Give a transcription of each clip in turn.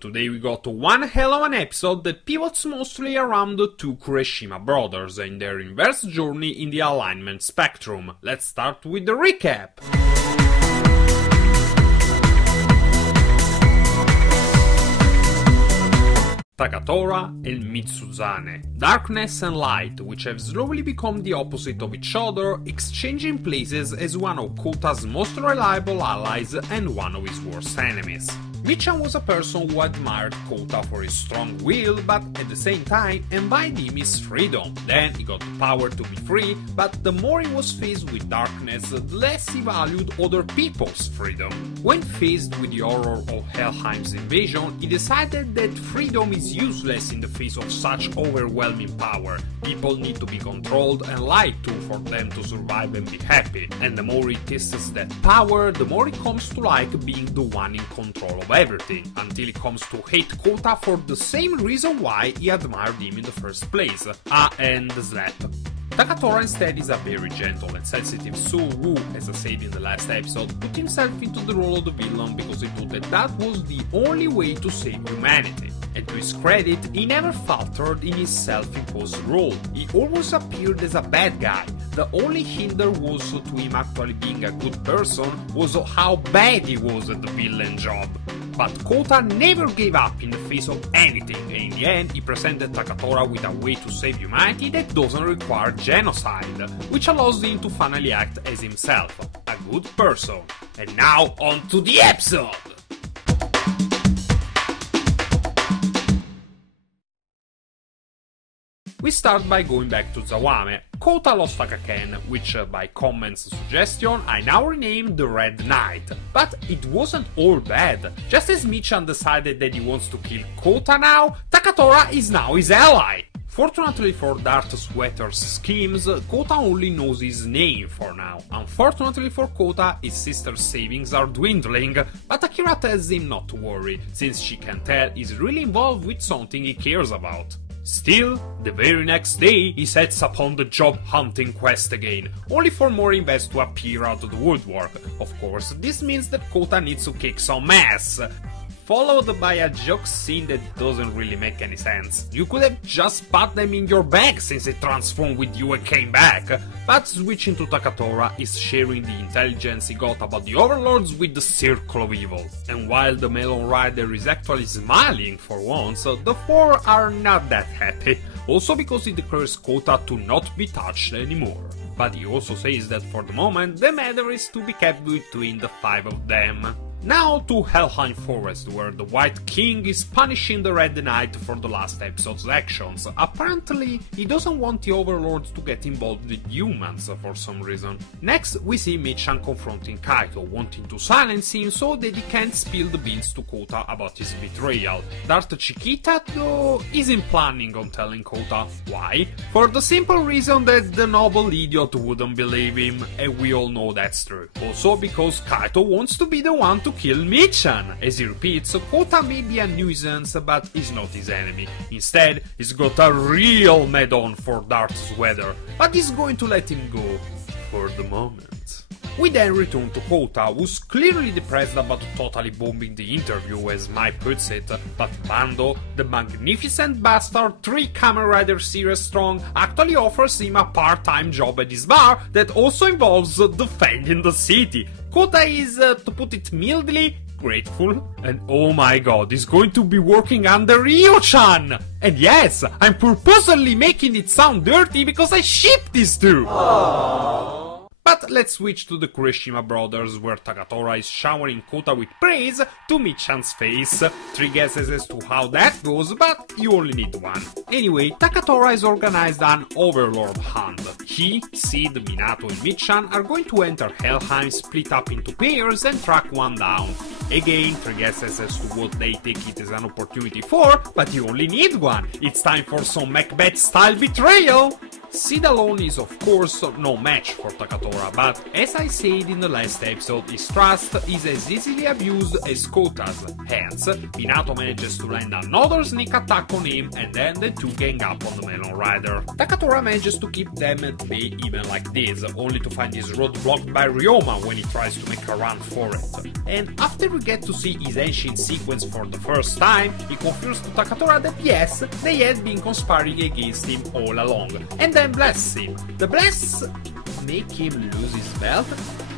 Today we got one hell of an episode that pivots mostly around the two Kureshima brothers and their inverse journey in the alignment spectrum. Let's start with the recap. Takatora and Mitsuzane. Darkness and light, which have slowly become the opposite of each other, exchanging places as one of Kota's most reliable allies and one of his worst enemies. Mittchan was a person who admired Kota for his strong will, but at the same time envied him his freedom. Then he got the power to be free, but the more he was faced with darkness, the less he valued other people's freedom. When faced with the horror of Helheim's invasion, he decided that freedom is useless in the face of such overwhelming power. People need to be controlled and lied to for them to survive and be happy. And the more he tests that power, the more he comes to like being the one in control of everything, until he comes to hate Kota for the same reason why he admired him in the first place. And slap. Takatora instead is a very gentle and sensitive soul who, as I said in the last episode, put himself into the role of the villain because he thought that that was the only way to save humanity. And to his credit, he never faltered in his self-imposed role. He always appeared as a bad guy. The only hinder was to him actually being a good person was how bad he was at the villain job. But Kota never gave up in the face of anything, and in the end he presented Takatora with a way to save humanity that doesn't require genocide, which allows him to finally act as himself, a good person. And now on to the episode! We start by going back to Zawame. Kota lost a Kaen, which by Commen's suggestion I now renamed the Red Knight. But it wasn't all bad. Just as Mittchan decided that he wants to kill Kota now, Takatora is now his ally. Fortunately for Darth Sweater's schemes, Kota only knows his name for now. Unfortunately for Kota, his sister's savings are dwindling, but Akira tells him not to worry, since she can tell he's really involved with something he cares about. Still, the very next day he sets upon the job hunting quest again, only for more invest to appear out of the woodwork. Of course, this means that Kota needs to kick some ass, followed by a joke scene that doesn't really make any sense. You could have just put them in your bag since it transformed with you and came back. But switching to Takatora is sharing the intelligence he got about the overlords with the Circle of Evil. And while the Melon Rider is actually smiling for once, the four are not that happy. Also because he declares Kota to not be touched anymore. But he also says that for the moment the matter is to be kept between the five of them. Now to Helheim Forest, where the White King is punishing the Red Knight for the last episode's actions. Apparently, he doesn't want the overlords to get involved with humans for some reason. Next, we see Mittchan confronting Kaito, wanting to silence him so that he can't spill the beans to Kota about his betrayal. Darth Chiquita, though, isn't planning on telling Kota. Why? For the simple reason that the noble idiot wouldn't believe him, and we all know that's true. Also because Kaito wants to be the one to kill Mittchan. As he repeats, Kota may be a nuisance, but he's not his enemy. Instead, he's got a real med-on for Darth Sweater, but he's going to let him go for the moment. We then return to Kota, who's clearly depressed about totally bombing the interview, as Mai puts it, but Bando, the magnificent bastard 3 Kamen Rider series strong, actually offers him a part-time job at his bar that also involves defending the city. Kota is, to put it mildly, grateful, and oh my god, he's going to be working under Ryo-chan! And yes, I'm purposely making it sound dirty because I ship these two! Aww. But let's switch to the Kureshima brothers, where Takatora is showering Kota with praise to Mittchan's face. 3 guesses as to how that goes, but you only need one. Anyway, Takatora has organized an overlord hunt. He, Sid, Minato and Mittchan are going to enter Helheim, split up into pairs and track one down. Again, 3 guesses as to what they take it as an opportunity for, but you only need one. It's time for some Macbeth-style betrayal! Seed alone is of course no match for Takatora, but as I said in the last episode, his trust is as easily abused as Kota's, hence Minato manages to land another sneak attack on him and then the two gang up on the Melon Rider. Takatora manages to keep them at bay even like this, only to find his road blocked by Ryoma when he tries to make a run for it. And after we get to see his ancient sequence for the first time, he confirms to Takatora that yes, they had been conspiring against him all along, and then bless him. The bless make him lose his belt?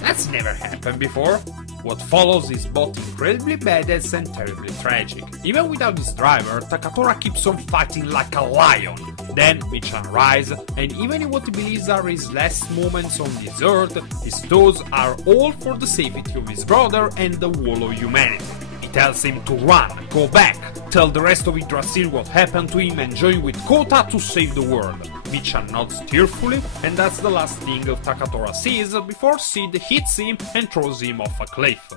That's never happened before. What follows is both incredibly badass and terribly tragic. Even without his driver, Takatora keeps on fighting like a lion. Then Mittchan rise, and even in what he believes are his last moments on this earth, his thoughts are all for the safety of his brother and the whole of humanity. He tells him to run, go back, tell the rest of Yggdrasil what happened to him and join with Kota to save the world. Mittchan nods tearfully, and that's the last thing Takatora sees before Seed hits him and throws him off a cliff.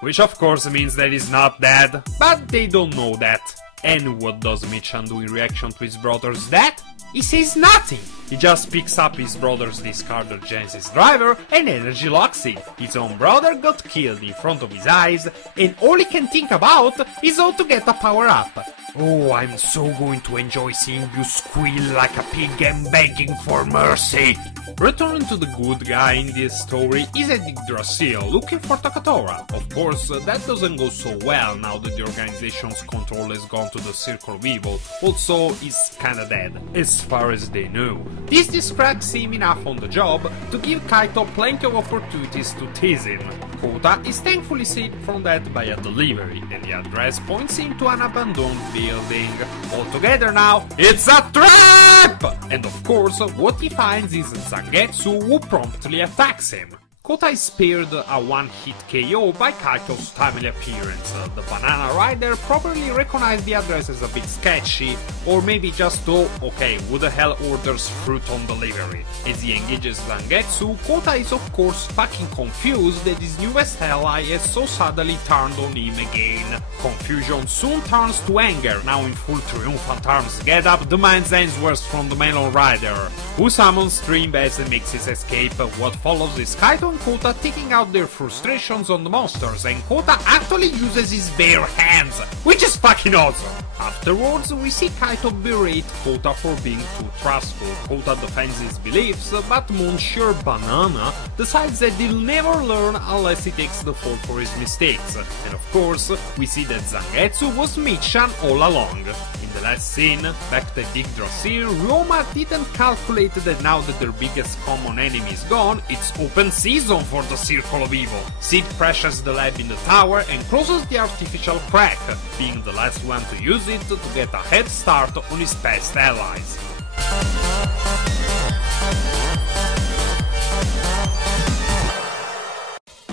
Which of course means that he's not dead, but they don't know that. And what does Mittchan do in reaction to his brother's death? He says nothing! He just picks up his brother's discarded Genesis driver and energy locks it. His own brother got killed in front of his eyes, and all he can think about is how to get a power up. Oh, I'm so going to enjoy seeing you squeal like a pig and begging for mercy. Returning to the good guy in this story is at Yggdrasil looking for Takatora. Of course, that doesn't go so well now that the organization's control has gone to the Circle of Evil. Also, he's kinda dead, as far as they know. This distracts him enough on the job to give Kaito plenty of opportunities to tease him. Kota is thankfully saved from that by a delivery, and the address points him to an abandoned building. Altogether now, it's a trap! And of course, what he finds is Zangetsu, who promptly attacks him. Kota is spared a one-hit KO by Kaito's timely appearance. The Banana Rider probably recognized the address as a bit sketchy, or maybe just thought, okay, who the hell orders fruit on delivery? As he engages Zangetsu, Kota is of course fucking confused that his newest ally has so suddenly turned on him again. Confusion soon turns to anger. Now in full triumphant arms getup, demands answers from the Melon Rider, who summons Stream Bass and makes his escape. What follows is Kaito and Kota taking out their frustrations on the monsters, and Kota actually uses his bare hands, which is fucking awesome. Afterwards, we see Kaito berate Kota for being too trustful. Kota defends his beliefs, but Monsieur Banana decides that he'll never learn unless he takes the fall for his mistakes. And of course, we see that Zangetsu was Mittchan all along. In the last scene, back at Yggdrasil, Ryoma didn't calculate that now that their biggest common enemy is gone, it's open season for the Circle of Evil. Sid crashes the lab in the tower and closes the artificial crack, being the last one to use it to get a head start on his past allies.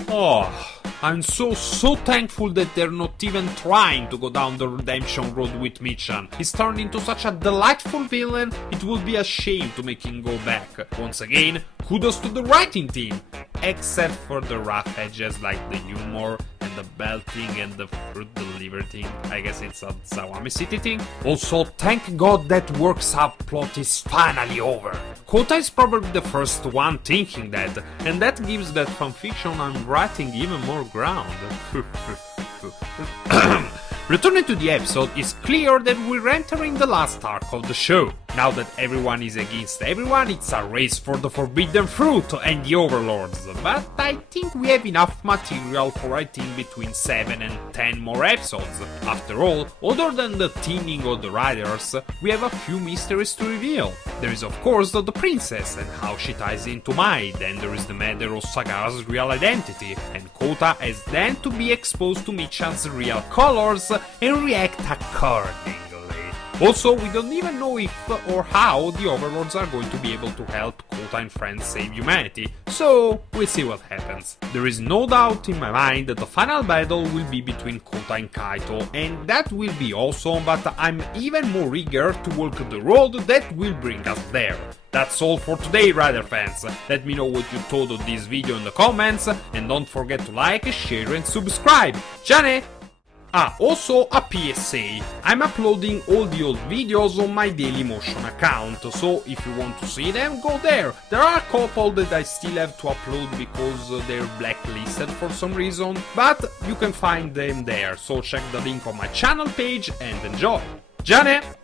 Oh, I'm so thankful that they're not even trying to go down the redemption road with Mittchan. He's turned into such a delightful villain, it would be a shame to make him go back. Once again, kudos to the writing team! Except for the rough edges like the humor and the belting and the fruit delivery thing. I guess it's a Sawami City thing. Also, thank God that works up plot is finally over. Kota is probably the first one thinking that, and that gives that fanfiction I'm writing even more ground. Returning to the episode, it's clear that we're entering the last arc of the show. Now that everyone is against everyone, it's a race for the forbidden fruit and the overlords. But I think we have enough material for writing between 7 and 10 more episodes. After all, other than the teaming of the riders, we have a few mysteries to reveal. There is of course the princess and how she ties into Mai, then there is the matter of Sagara's real identity, and Kota has then to be exposed to Mittchan's real colors and react accordingly. Also, we don't even know if or how the overlords are going to be able to help Kota and friends save humanity, so we'll see what happens. There is no doubt in my mind that the final battle will be between Kota and Kaito, and that will be awesome, but I'm even more eager to walk the road that will bring us there. That's all for today, Rider fans. Let me know what you thought of this video in the comments, and don't forget to like, share and subscribe. Ciao! Ah, also a PSA. I'm uploading all the old videos on my Dailymotion account, so if you want to see them, go there. There are a couple that I still have to upload because they're blacklisted for some reason, but you can find them there, so check the link on my channel page and enjoy. Già ne!